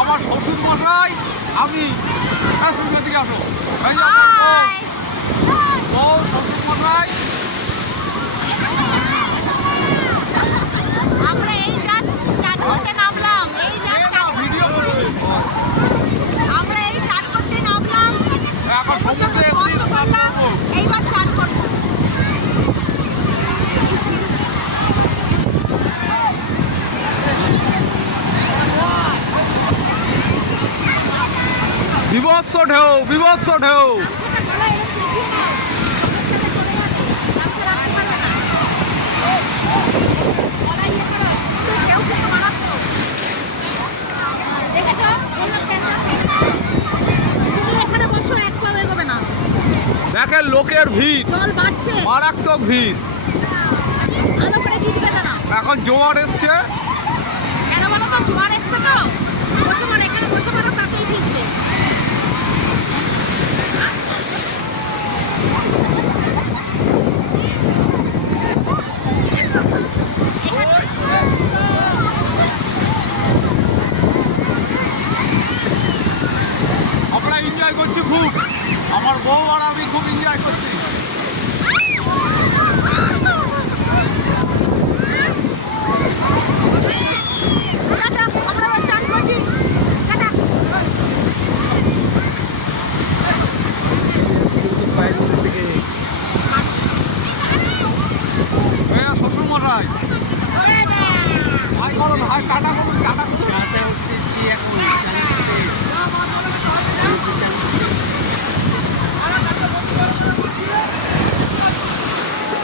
আমার শ্বশুর মশাই আমি শ্বশুর দিকে আসো ও শ্বশুর মশাই আমরা এই জাস্ট চান করতে নামলাম ভিডিও করছি আমরা এই চান করতে নামলাম এখন সমুদ্রে এসেছি স্নান করবো এইবার চান করবো বিভৎস ঢেউ বিভৎস ঢেউ দেখেন লোকের ভিড় জল বাড়ছে মারাত্মক ভিড় ভালো করে দিতে না এখন জোয়ার এসছে কেন বলো তো জোয়ার এসছে তো বসে পড়ো এখানে বসে পড়ো তাতেই ভিজবে আমরা এনজয় করছি খুব আমার বউ আর আমি খুব এনজয় করছি আমরা চান করছি শ্বশুর মশাই হাই করুন হাই টাটা করুন টাটা করুন